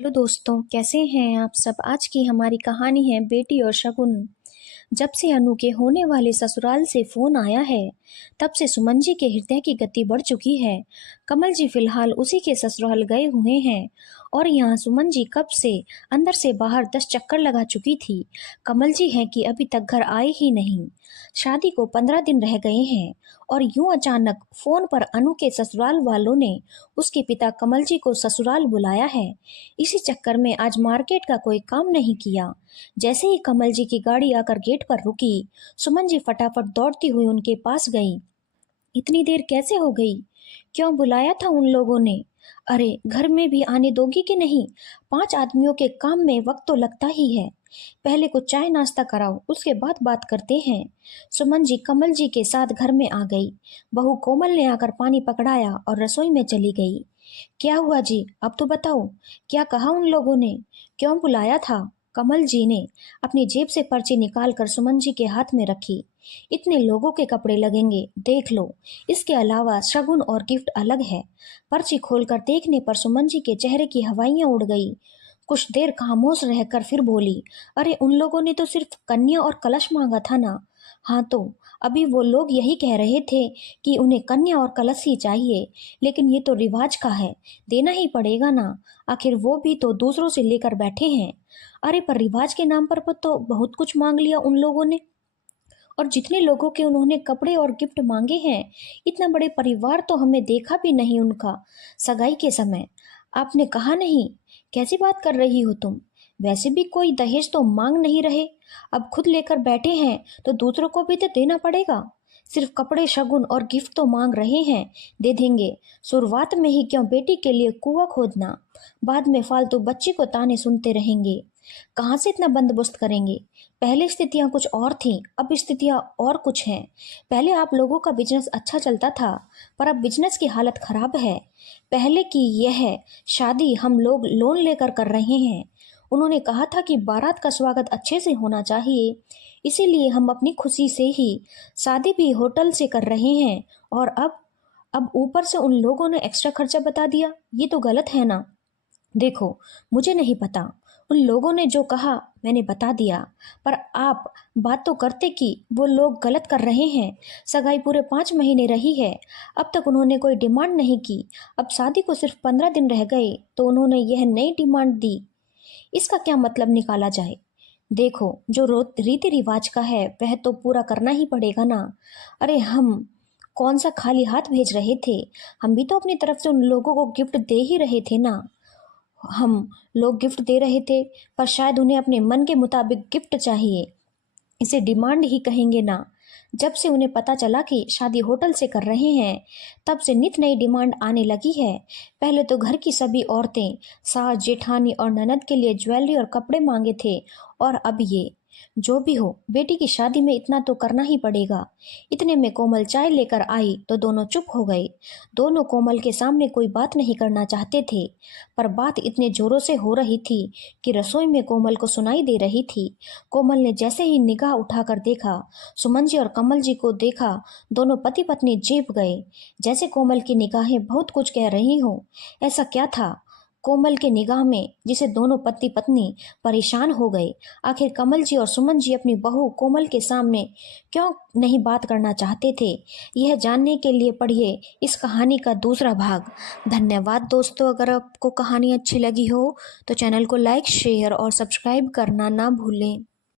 Hello दोस्तों, कैसे हैं आप सब। आज की हमारी कहानी है बेटी और शगुन। जब से अनु के होने वाले ससुराल से फोन आया है, तब से सुमन जी के हृदय की गति बढ़ चुकी है। कमल जी फिलहाल उसी के ससुराल गए हुए हैं और यहाँ सुमन जी कब से अंदर से बाहर 10 चक्कर लगा चुकी थी। कमल जी हैं कि अभी तक घर आए ही नहीं। शादी को 15 दिन रह गए हैं और यूं अचानक फोन पर अनु के ससुराल वालों ने उसके पिता कमल जी को ससुराल बुलाया है। इसी चक्कर में आज मार्केट का कोई काम नहीं किया। जैसे ही कमल जी की गाड़ी आकर गेट पर रुकी, सुमन जी फटाफट दौड़ती हुई उनके पास गई। इतनी देर कैसे हो गई? क्यों बुलाया था उन लोगों ने? अरे घर में भी आने दोगी कि नहीं? 5 आदमियों के काम में वक्त तो लगता ही है। पहले कुछ चाय नाश्ता कराओ, उसके बाद बात करते हैं। सुमन जी कमल जी के साथ घर में आ गई। बहू कोमल ने आकर पानी पकड़ाया और रसोई में चली गई। क्या हुआ जी, अब तो बताओ, क्या कहा उन लोगों ने? क्यों बुलाया था? कमल जी ने अपनी जेब से पर्ची निकालकर सुमन जी के हाथ में रखी। इतने लोगों के कपड़े लगेंगे, देख लो। इसके अलावा शगुन और गिफ्ट अलग है। पर्ची खोलकर देखने पर सुमन जी के चेहरे की हवाइयां उड़ गई। कुछ देर खामोश रहकर फिर बोली, अरे उन लोगों ने तो सिर्फ कन्या और कलश मांगा था ना। हाँ तो अभी वो लोग यही कह रहे थे कि उन्हें कन्या और कलश ही चाहिए, लेकिन ये तो रिवाज का है, देना ही पड़ेगा ना। आखिर वो भी तो दूसरों से लेकर बैठे हैं। अरे पर रिवाज के नाम पर तो बहुत कुछ मांग लिया उन लोगों ने। और जितने लोगों के उन्होंने कपड़े और गिफ्ट मांगे हैं, इतना बड़े परिवार तो हमें देखा भी नहीं उनका सगाई के समय। आपने कहा नहीं? कैसी बात कर रही हो तुम? वैसे भी कोई दहेज तो मांग नहीं रहे। अब खुद लेकर बैठे हैं तो दूसरों को भी तो देना पड़ेगा। सिर्फ कपड़े शगुन और गिफ्ट तो मांग रहे हैं, दे देंगे। शुरुआत में ही क्यों बेटी के लिए कुआं खोदना? बाद में फालतू बच्ची को ताने सुनते रहेंगे। कहाँ से इतना बंदोबस्त करेंगे? पहले स्थितियां कुछ और थीं, अब स्थितियां और कुछ हैं। पहले आप लोगों का बिजनेस अच्छा चलता था, पर अब बिजनेस की हालत खराब है। पहले की यह शादी हम लोग लोन लेकर कर रहे हैं। उन्होंने कहा था कि बारात का स्वागत अच्छे से होना चाहिए, इसीलिए हम अपनी खुशी से ही शादी भी होटल से कर रहे हैं। और अब ऊपर से उन लोगों ने एक्स्ट्रा खर्चा बता दिया। ये तो गलत है ना। देखो, मुझे नहीं पता, उन लोगों ने जो कहा मैंने बता दिया, पर आप बात तो करते कि वो लोग गलत कर रहे हैं। सगाई पूरे 5 महीने रही है, अब तक उन्होंने कोई डिमांड नहीं की। अब शादी को सिर्फ 15 दिन रह गए तो उन्होंने यह नई डिमांड दी। इसका क्या मतलब निकाला जाए? देखो, जो रीति रिवाज का है वह तो पूरा करना ही पड़ेगा ना। अरे हम कौन सा खाली हाथ भेज रहे थे? हम भी तो अपनी तरफ से उन लोगों को गिफ्ट दे ही रहे थे ना। हम लोग गिफ्ट दे रहे थे, पर शायद उन्हें अपने मन के मुताबिक गिफ्ट चाहिए। इसे डिमांड ही कहेंगे ना। जब से उन्हें पता चला कि शादी होटल से कर रहे हैं, तब से नित नई डिमांड आने लगी है। पहले तो घर की सभी औरतें सास जेठानी और ननद के लिए ज्वेलरी और कपड़े मांगे थे, और अब ये। जो भी हो, बेटी की शादी में इतना तो करना ही पड़ेगा। इतने में कोमल चाय लेकर आई तो दोनों चुप हो गए। दोनों कोमल के सामने कोई बात नहीं करना चाहते थे, पर बात इतने जोरों से हो रही थी कि रसोई में कोमल को सुनाई दे रही थी। कोमल ने जैसे ही निगाह उठाकर देखा, सुमन जी और कमल जी को देखा, दोनों पति पत्नी चेप गए, जैसे कोमल की निगाहें बहुत कुछ कह रही हों। ऐसा क्या था कोमल के निगाह में जिसे दोनों पति पत्नी परेशान हो गए? आखिर कमल जी और सुमन जी अपनी बहू कोमल के सामने क्यों नहीं बात करना चाहते थे? यह जानने के लिए पढ़िए इस कहानी का दूसरा भाग। धन्यवाद दोस्तों। अगर आपको कहानी अच्छी लगी हो तो चैनल को लाइक शेयर और सब्सक्राइब करना ना भूलें।